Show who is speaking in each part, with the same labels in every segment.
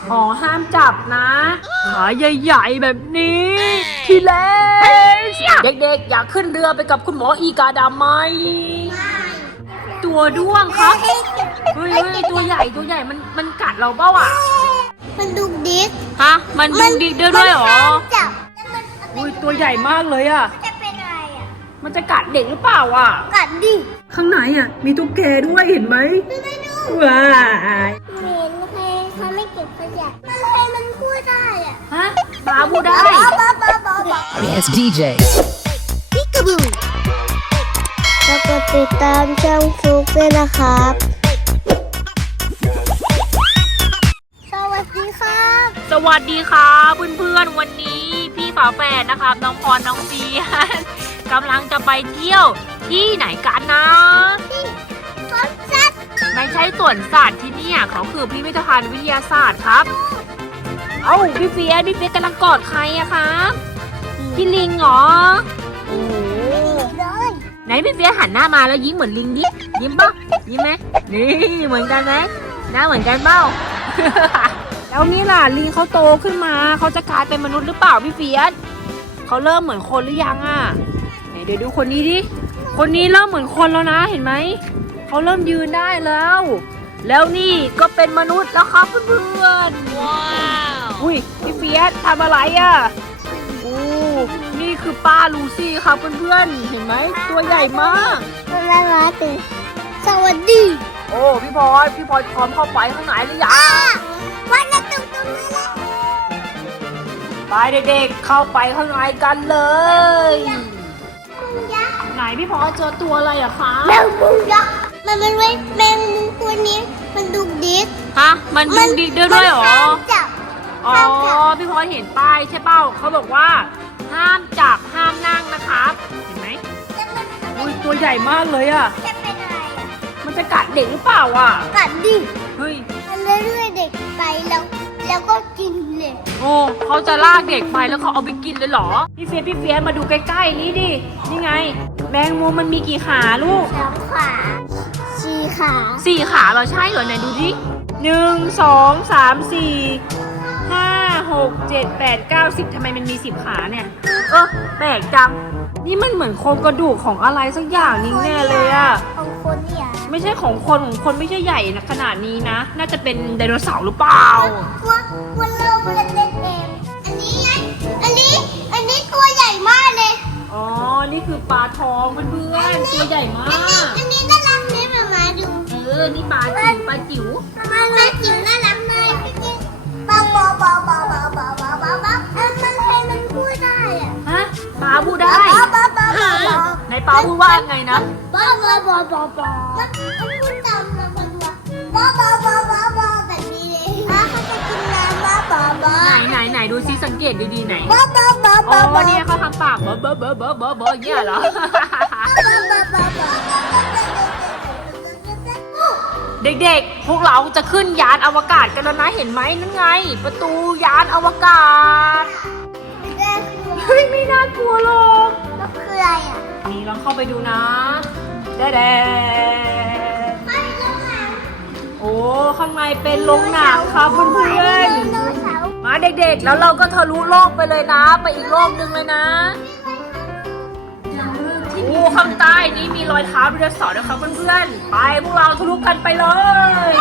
Speaker 1: อ๋อห้ามจับนะขาใหญ่ๆแบบนี้ทีเล็กเด็กๆอยากขึ้นเรือไปกับคุณหมออีกาดำไหมตัวด้วงครับเฮ้ยตัวใหญ่มันกัดเราเปล่าอ่ะ
Speaker 2: มันดุกดิก
Speaker 1: ฮะมันดุกดิกด้วยเหรอ
Speaker 2: จับ
Speaker 1: อุ้ยตัวใหญ่มากเลยอ่ะ
Speaker 2: จะเป็นอะไรอ่ะ
Speaker 1: มันจะกัดเด็กหรือเปล่าอ่ะ
Speaker 2: กัดดิ
Speaker 1: ข้างในอ่ะมีตุ๊กแกด้วยเห็นไหม
Speaker 2: ไม่ดู
Speaker 1: ว้า
Speaker 2: เห็นใครเขาไม่เก็บขยะอะไรมันพูดได้อ่ะ
Speaker 1: ฮะบาบูได้
Speaker 3: Yes, DJ.
Speaker 2: Peekaboo แล้วก็ติดตามช่องฟลุกด้วยนะครับ สวัสดีครับ
Speaker 1: สวัสดีครับเพื่อนๆวันนี้พี่ฝาแฝดนะครับน้องพรน้องเฟียนกำลังจะไปเที่ยวที่ไหนกันนะ
Speaker 2: สวนสัตว์
Speaker 1: ไม่ใช่สวนสัตว์ที่นี่เขาคือพิพิธภัณฑ์วิทยาศาสตร์ครับเอ้าพี่เฟียนกำลังกอดใครอะครับพี่ลิงเหรอโอ้ไหนพี่เฟียนหันหน้ามาแล้วยิ้มเหมือนลิงดิยิ้มปะยิ้มไหมนี่เหมือนกันไหมหน้าเหมือนกันเปล่า แล้วนี่ล่ะลิงเขาโตขึ้นมาเขาจะกลายเป็นมนุษย์หรือเปล่าพี่เฟียสเขาเริ่มเหมือนคนหรือยังอ่ะไหนเดี๋ยวดูคนนี้ดิคนนี้เริ่มเหมือนคนแล้วนะเห็นไหมเขาเริ่มยืนได้แล้วนี่ก็เป็นมนุษย์แล้วครับเพื่อนๆว้าวอุ้ยพี่เฟียสทำอะไรอ่ะโอ้นี่คือป้าลูซี่ครับเพื่อนๆเห็นไหมตัวใหญ่มาก
Speaker 2: น่ารักตื่นสวัสดี
Speaker 1: โอ้พี่พลอยพร้อมเข้าไปข้างในหรือยัง
Speaker 2: วันละตรงนี้แหละ
Speaker 1: ไปเด็กๆเข้าไปข้างในกันเลยไหนพี่พลอยเจอตัวอะไรอะคะ
Speaker 2: แมงมุมยักษ์มันเป็นแมงมุมตัวนี้มันดุกดิก
Speaker 1: ฮะมันดุกดิกด้วยเหรอ
Speaker 2: จับ
Speaker 1: อ๋อพี่พลอยเห็นป้ายใช่เป้าเขาบอกว่าห้ามจับห้ามนั่งนะครับเห็นไหมอุ้ยตัวใหญ่มากเลยอะ
Speaker 2: จะเป็นอะไรอะ
Speaker 1: มันจะกัดเด็กหรือเปล่าอ่ะ
Speaker 2: กัดดิ
Speaker 1: เฮ้ย
Speaker 2: มันเรื่อยๆเด็กไปแล้วก็กินเลย
Speaker 1: โอ้เขาจะลากเด็กไปแล้วเขาเอาไปกินเลยเหรอพี่เฟียสมาดูใกล้ๆนี้ดินี่ไงแมงมุมมันมีกี่ขาลูก
Speaker 2: 2 ขา4 ขา
Speaker 1: 4 ขาเราใช่เหรอไหนดูดิ1 2 3 4 5 6 7 8 9 10ทำไมมันมี10 ขาเนี่ยแปลกจังนี่มันเหมือนโครงกระดูกของอะไรสักอย่างนี้แน่เลยอะ
Speaker 2: ของคนเนี่ย
Speaker 1: ไม่ใช่ของคนไม่ใช่ใหญ่นะขนาดนี้นะน่าจะเป็นไดโนเสาร์หรือเปล่า
Speaker 2: วันเราเล่นเองอันนี้ไงอันนี้ตัวใหญ่มากเลย
Speaker 1: อ๋อนี่คือปลาทองเพื่อนๆตัวใหญ่มาก
Speaker 2: อันนี้น่ารักไหมมาดู
Speaker 1: นี่ปลาจิ๋ว
Speaker 2: มาจิ๋วน่ารักเลยพี่จิ๊บเบามันพูดได้อะ
Speaker 1: ฮะปลาพูดได้ในปลาพูดว่าไงนะ
Speaker 2: มันพูดตามมาคนว่าแบบนี้เลยเขาจะกินน้ำ
Speaker 1: ไหนดูซิสังเกตดีๆไหนอ๋อเนี่ยเขาทำปากเบอเนี่ยเหรอเด็กๆพวกเราจะขึ้นยานอวกาศกันแล้วนะเห็นไหมนั่นไงประตูยานอวกาศไม่น่ากลัวหรอก
Speaker 2: แล้วคืออะไรอ่ะ
Speaker 1: นี่ลองเข้าไปดูนะแดโอ้ข้างในเป็นโรงหนังครับเพื่อนๆมาเด็กๆแล้วเราก็ทะลุโลกไปเลยนะไปอีกโลกนึงเลยนะโอ้ข้างใต้นี้มีรอยเท้าไดโนเสาร์นะครับเพื่อนๆไปพวกเราทะลุกันไปเลย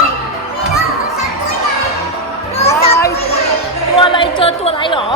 Speaker 1: ตัวอะไรเจอตัวอะไรหรอ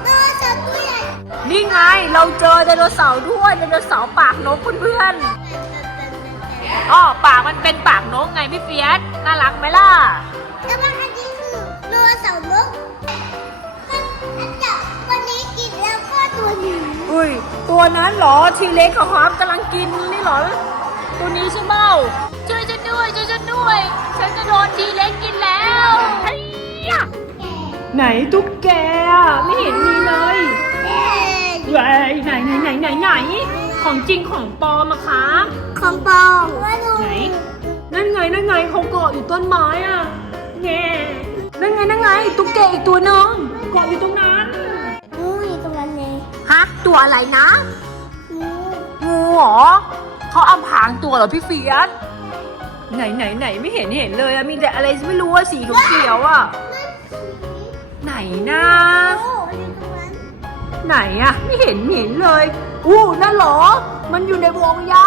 Speaker 1: นี่ไงเราเจอไดโนเสาร์ด้วยไดโนเสาร์ปากนกเพื่อนๆปากมันเป็นปากนกไงพี่เฟียสน่ารักไหมล่ะ
Speaker 2: แล้วมันอันนี้คือไดโนเสาร์นกมันจับวันนี้กินแล้วก็ตัวนี้
Speaker 1: อุ้ยตัวนั้นเหรอทีเล็กกับฮอปกำลังกินนี่เหรอตัวนี้ใช่เปล่าช่วยฉันด้วยฉันจะโดนทีเล็กกินแล้วไหนตุ๊กแกไม่เห็นมีเลยไหนของจริงของปลอมอะคะ
Speaker 2: ของปลอม
Speaker 1: ไหนนั่นไงเขาเกาะอยู่ต้นไม้อะแง่นั่นไงตุ๊กแกอีกตัวนึงเกาะอยู่ตรงนั้น
Speaker 2: ตรงนั้นไง
Speaker 1: ฮะตัวอะไรนะงูเหรอเขาอำพรางตัวเหรอพี่เฟียสไหนไม่เห็นเลยอะมีแต่อะไรไม่รู้ว่าสีเขียวอะไหนนะ
Speaker 2: โอ้ยตรงนั้น
Speaker 1: ไหนอะไม่เห็นเลยอู้นั่นเหรอมันอยู่ในวงหญ้า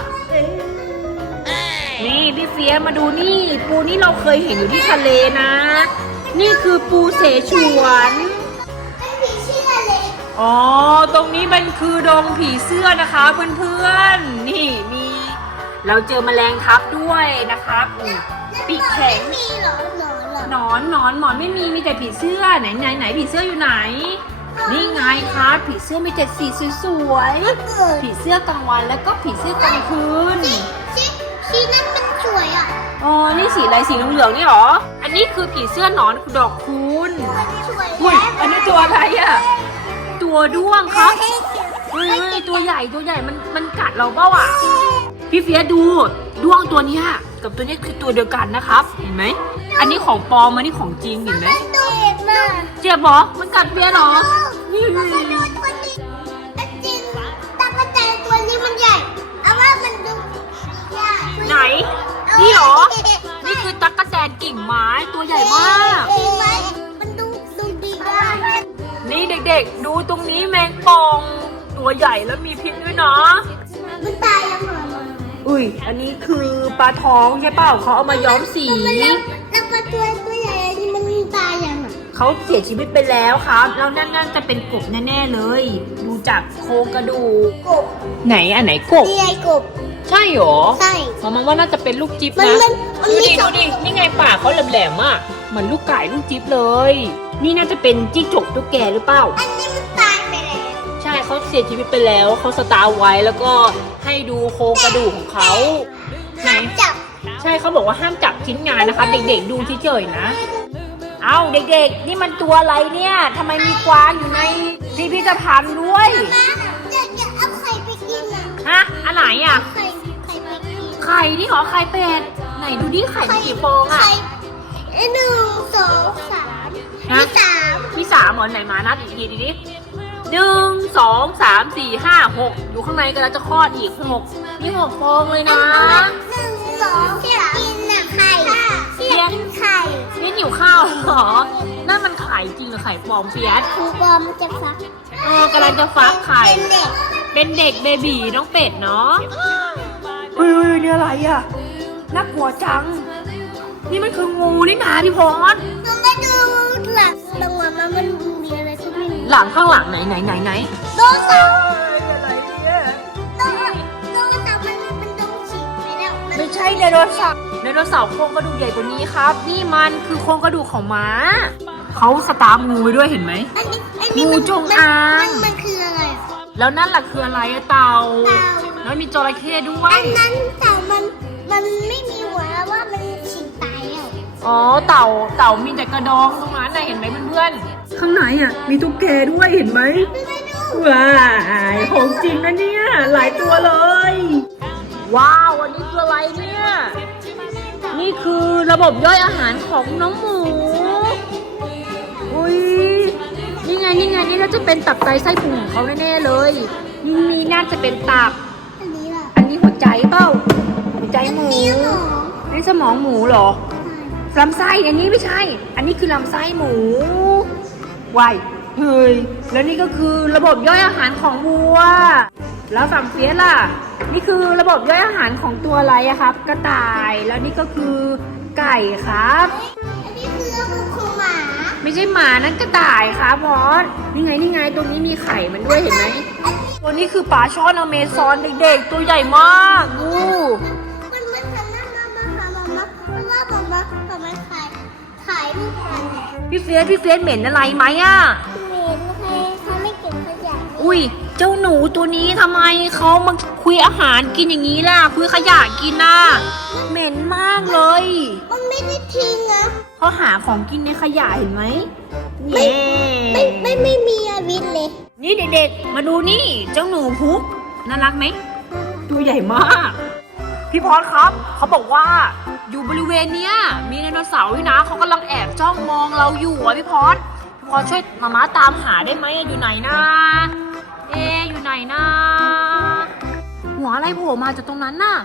Speaker 1: นี่พี่เฟียสมาดูนี่ปูนี่เราเคยเห็นอยู่ที่ทะเลนะ นี่คือปูเสฉวน
Speaker 2: เป็นผีเชื่อเลย
Speaker 1: อ๋อตรงนี้มันคือดงผีเสื้อนะคะเพื่อนๆนี่มีเราเจอแมลงทับด้วยนะครับปีกแข็ง
Speaker 2: ไม่มีเหรอเหรอ
Speaker 1: หนอนหมอนไม่มีแต่ผีเสื้อไหนผีเสื้ออยู่ไหน นี่ไงครับผีเสื้อมีแต่สีสวยๆผีเสื้อกลางวันแล้วก็ผีเสื้อกลางคืน
Speaker 2: ชีนั่นมันสวยอ่ะ
Speaker 1: อ๋อนี่สีอะไรสีเหลืองๆนี่หรออันนี้คือผีเสื้อหนอนดอกคูณ
Speaker 2: สวย
Speaker 1: อุ้ยอันนี้ตัวอะไรอ่ะตัวด้วงครับเฮ้ยตัวใหญ่มันกัดเราเปล่าอ่ะพี่เฟียสดูด้วงตัวเนี้ยกับตัวเนี้ยคือตัวเดียวกันนะครับเห็นไหมอันนี้ของปลอมอันนี้ของจริงเห็นไหม
Speaker 2: มันตัวเล็กมาก
Speaker 1: เจ็บเหรอมันกัดเฟียสเหรอนี่
Speaker 2: มันก็ดูตัวนี้จริงตากระแตนตัวนี้มันใหญ่เอาว่ามันดูใหญ่
Speaker 1: ไหนนี่เหรอนี่คือตั๊กแตนกิ่งไม้ตัวใหญ่มาก
Speaker 2: จริงไหมมันดูดีมาก
Speaker 1: นี่เด็กๆดูตรงนี้แมงป่องตัวใหญ่แล้วมีพิษด้วยเนาะ
Speaker 2: มันตายยังเหรอ
Speaker 1: อุ้ยอันนี้คือปลาท้องใช่เปล่าเขาเอามาย้อมสี
Speaker 2: แล้วก็ตัวใหญ่อันนี้มันตายยังอ่ะ
Speaker 1: เขาเสียชีวิตไปแล้วครับแล้วนั่นจะเป็นกบแน่ๆเลย ดูจากโครงกระดูก
Speaker 2: กบ
Speaker 1: ไหนอันไหนกบ
Speaker 2: นี่ไงกบ
Speaker 1: ใช่หรอ
Speaker 2: ใช่
Speaker 1: มองว่าน่าจะเป็นลูกจิ๊บ
Speaker 2: มัน
Speaker 1: นะ
Speaker 2: มัน
Speaker 1: ดู
Speaker 2: มี
Speaker 1: ดิ
Speaker 2: ส
Speaker 1: ดู
Speaker 2: อง
Speaker 1: ดินี่ไงปากเขาแหลมๆมากเหมือนลูกไก่ลูกจิ๊บเลย นี่น่าจะเป็นจิ้งจกตุ๊กแกหรือเปล่า
Speaker 2: อันนี้มันตายไปแล้ว
Speaker 1: ใช่เขาเสียชีวิตไปแล้วเขาสตาร์ไว้แล้วก็ให้ดูโครงกระดูกของเขาไหน
Speaker 2: จับ
Speaker 1: ใช่เขาบอกว่าห้ามจับชิ้นงานนะคะ เด็กๆดูเฉยๆนะ เอาเด็กๆนี่มันตัวอะไรเนี่ยทำไมมีกวางอยู่ในพิพิธภัณฑ์ด้วย
Speaker 2: จะเอาไข่ไปกินอ่ะ
Speaker 1: ฮะอันไหนอ่ะ
Speaker 2: ไข่ไปกิน
Speaker 1: ไข่นี่เหรอไข่เป็ดไหนดูดิไข่มีกี่ฟองอ่ะ
Speaker 2: ไข่หนึ่งสองสาม
Speaker 1: ฮะ
Speaker 2: มีสาม
Speaker 1: มีสามเหรอไหนมานับอีกทีดิหนึ่งสองสามสี่ห้าหกอยู่ข้างในก็แล้วจะคลอดอีกหกนี่หกฟองเลยนะ
Speaker 2: หนึ่งสองสามกินอ่ะไข่เสียกินไข่
Speaker 1: นี่หิวข้าวเหรอนั่นมันไข่จริงหรือไข่ปลอมเฟียส
Speaker 2: ครูบอมจะฟัก
Speaker 1: กำลังจะฟักไข่
Speaker 2: เป็นเด็ก
Speaker 1: เป็นเด็กเบบีน้องเป็ดเนาะเฮ้ยนี่อะไรอ่ะน่ากลัวจัง นี่มันคืองูนี่นาพี่พร
Speaker 2: ลองมาดูหลังตรงว่ามันมีอะไรก็ไม่รู้
Speaker 1: หลังข้างหลังไหน
Speaker 2: โดนเสา
Speaker 1: อะไรเนี่ย
Speaker 2: โดนเสามันโดนฉีกไปแล้วมัน
Speaker 1: ไม่ใช่ไดโนเสาร์ไดโนเสาร์โครงกระดูกใหญ่กว่านี้ครับ นี่มันคือโครงกระดูกของม้าเขาสตาร์ฟงูไว้ด้วยเห็นไหม
Speaker 2: อันนี้
Speaker 1: งูจงอาง
Speaker 2: มันคืออะไร
Speaker 1: แล้วนั่นแหละคืออะไรอะเต่า
Speaker 2: เต่า
Speaker 1: แล้วมีจระเข้ด้ว
Speaker 2: อั
Speaker 1: ย
Speaker 2: นนั้นเต่ามันไม่มีหัวแล้วว่ามันฉีกตายแล้ว
Speaker 1: อ๋อเต่ามีแต่กระดองตรงนั้นน่ะเห็นไหมเพื่อนๆข้างในอ่ะมีตุ๊กแกด้วยเห็นไหม
Speaker 2: ไม่ดู
Speaker 1: ว้ายของจริงนะเนี่ยหลายตัวเลย ว้าวอันนี้คืออะไรเนี่ยนี่คือระบบย่อยอาหารของน้องหมูอุ้ยนี่ไงนี่น่าจะเป็นตับไตไส้พุงของเขาแน่ๆเลยนี่น่าจะเป็นตับ
Speaker 2: อันนี้ล่ะ
Speaker 1: อันนี้หัวใจเปล่าหัวใจหมู
Speaker 2: นี่หรอ
Speaker 1: นี่สมองหมูเหรอลำไส้อันนี้ไม่ใช่ อันนี้คือลำไส้หมูวายเฮ้ยแล้วนี่ก็คือระบบย่อยอาหารของวัว แล้วฝั่งเฟียสล่ะ นี่คือระบบย่อยอาหารของตัวอะไรอะครับ กระต่าย แล้วนี่ก็คือไก่ครับ
Speaker 2: อันนี้คือระบบของหมา
Speaker 1: ไม่ใช่หมานั่นกระต่ายครับพอสนี่ไงตรงนี้มีไข่มันด้วยเห็นไหมตัวนี้คือปลาช่อนอเมซอนเด็กๆ ตัวใหญ่มากงู
Speaker 2: มันทำหน้ามาหามาเพราะว่ามาขายลูกค้า
Speaker 1: พี่เฟียสเหม็นอะไรไหมอะ
Speaker 2: เมนให้เขาไม่เก็บขยะ
Speaker 1: อุ้ยเจ้าหนูตัวนี้ทำไมเขามาคุยอาหารกินอย่างนี้ล่ะคุยขยะกินน่ะเหม็นมากเลย
Speaker 2: มันไม่ได้ทิ้งนะ
Speaker 1: เขาหาของกินในขยะเห็นไหม
Speaker 2: ไม่ ไม่มีอาวิธเลย
Speaker 1: นี่เด็กๆมาดูนี่เจ้าหนูพุกน่ารักไหมตัวใหญ่มาก พี่พรครับเขาบอกว่าอยู่บริเวณเนี้ยมีไดโนเสาร์ด้วยนะเขากำลังแอบจ้องมองเราอยู่อ่ะพี่พรช่วยมาตามหาได้ไหมอยู่ไหนนะอยู่ไหนนะหัวอะไรโผล่มาจากตรงนั้นน่ะ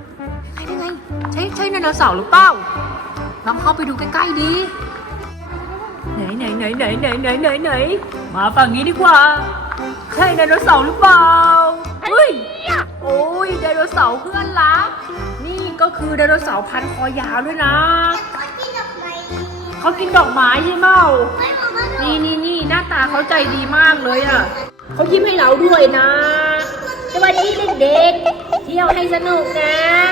Speaker 1: ใครได้ไงใช่ไดโนเสาร์หรือเปล่าลองเข้าไปดูใกล้ๆดีไหนมาฝั่งนี้ดีกว่าใช่ไดโนเสาร์หรือเปล่าเฮ้ยโอ้ยไดโนเสาร์เพื่อนรักนี่ก็คือไดโนเสาร์พันคอยาวด้วยนะ
Speaker 2: แล้วก็กินดอกไม้
Speaker 1: เขากินดอกไม้ใช่ไหม
Speaker 2: ไม่บอกว่า
Speaker 1: นี่หน้าตาเขาใจดีมากเลยอ่ะเขายิ้มให้เราด้วยนะสวัสดีเด็กๆเที่ยวให้สนุกนะ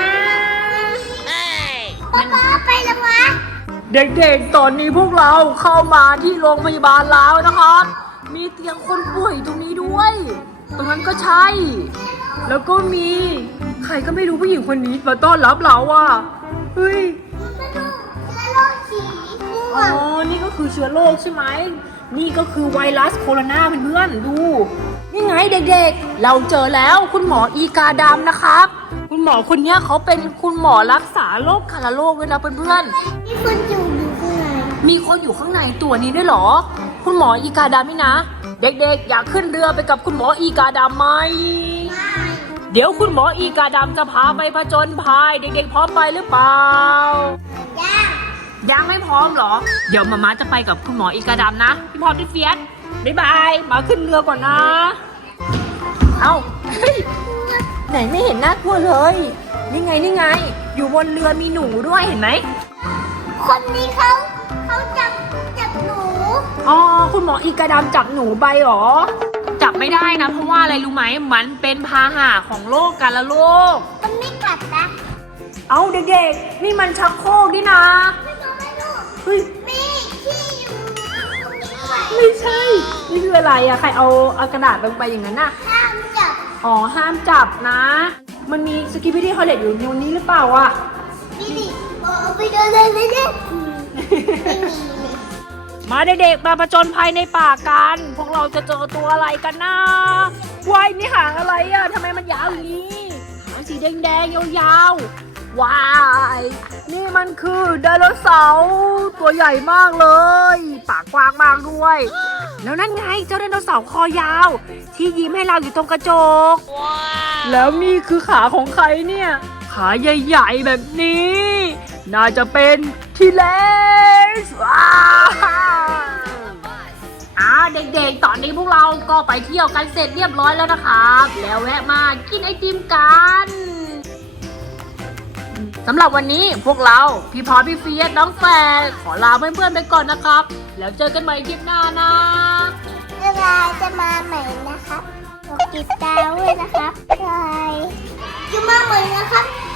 Speaker 2: ป๊าไปแล้ววะ
Speaker 1: เด็กๆ ตอนนี้พวกเราเข้ามาที่โรงพยาบาลแล้วนะครับ มีเตียงคนป่วยตรงนี้ด้วย ตรงนั้นก็ใช่ แล้วก็มีใครก็ไม่รู้ผู้หญิงคนนี้มาต้อนรับเราอ่ะ เฮ้ย
Speaker 2: มาดูเชื้อโรคสีม่ว
Speaker 1: อ๋อ
Speaker 2: ง
Speaker 1: นี่ก็คือเชื้อโรคใช่ไหม นี่ก็คือไวรัสโคโรนาเพื่อนๆ ดู นี่ไงเด็กๆ เราเจอแล้วคุณหมออีกาดำนะครับ คุณหมอคนเนี้ยเขาเป็นคุณหมอรักษาโรคคาราโรคด้วยนะเพื่อนๆ
Speaker 2: มีคนอยู่ข้างใน
Speaker 1: มีคนอยู่ข้างในตัวนี้ด้วยเหรอ คุณหมออีกาดำนี่นะ เด็กๆ อยากขึ้นเรือไปกับคุณหมออีกาดำไหม เดี๋ยวคุณหมออีกาดำจะพาไปผจญภัยเด็กๆ พร้อมไปหรือเปล่า
Speaker 2: ย่าง
Speaker 1: ยังไม่พร้อมเหรอ เดี๋ยวมาม่าจะไปกับคุณหมออีกาดำนะ พี่พร้อมพี่เฟียสบ๊ายบาย มาขึ้นเรือก่อนนะ เอ้าเฮ้ยไหนไม่เห็นน่ากลัวเลย นี่ไง อยู่บนเรือมีหนูด้วยเห็นไหม
Speaker 2: คนนี้เขาจับหนู
Speaker 1: อ๋อ คุณหมออีกาดำจับหนูไปเหรอ จับไม่ได้นะ เพราะว่าอะไรรู้ไหม มันเป็นพาหะของโรคกาฬโรค
Speaker 2: มันไม่กัดนะ
Speaker 1: เอาเด็กๆ นี่มันชักโครกดินะ
Speaker 2: ไม่ดู
Speaker 1: เฮ้ย
Speaker 2: มีที่อยู่ตรงนี้ด้วย
Speaker 1: ไม่ใช่ นี่คืออะไรอะใครเอากระดาษลงไปอย่างนั้นน่ะ
Speaker 2: ห้ามจับ
Speaker 1: อ๋อ ห้ามจับนะ มันมีสกิปปี้ฮอลเลตอยู่ในนี้หรือเปล่าอะ
Speaker 2: นี่ไปเดินเลยไม่มี
Speaker 1: มาเด็กๆ มาผจญภัยในป่ากัน พวกเราจะเจอตัวอะไรกันนะวายนี่หางอะไรอะทำไมมันยาวอย่างนี้หางสีแดงๆ ยาวๆ ว้าย นี่มันคือไดโนเสาร์ตัวใหญ่มากเลย ปากกว้างมากด้วย แล้วนั่นไงเจ้าไดโนเสาร์คอยาว ที่ยิ้มให้เราอยู่ตรงกระจก แล้วนี่คือขาของใครเนี่ย ขาใหญ่ๆแบบนี้ น่าจะเป็นทีเล็กว้าวเด็กๆ ตอนนี้พวกเราก็ไปเที่ยวกันเสร็จเรียบร้อยแล้วนะครับ แล้วแวะมากินไอติมกันสำหรับวันนี้พวกเราพี่พอพี่เฟียสน้องแฟร์ขอลาเพื่อนๆไปก่อนนะครับ แล้วเจอกันใหม่คลิปหน้านะ
Speaker 2: เวลาจะมาใหม่นะครับกดติดตามด้วยนะครับบายจะมาใหม่นะครับ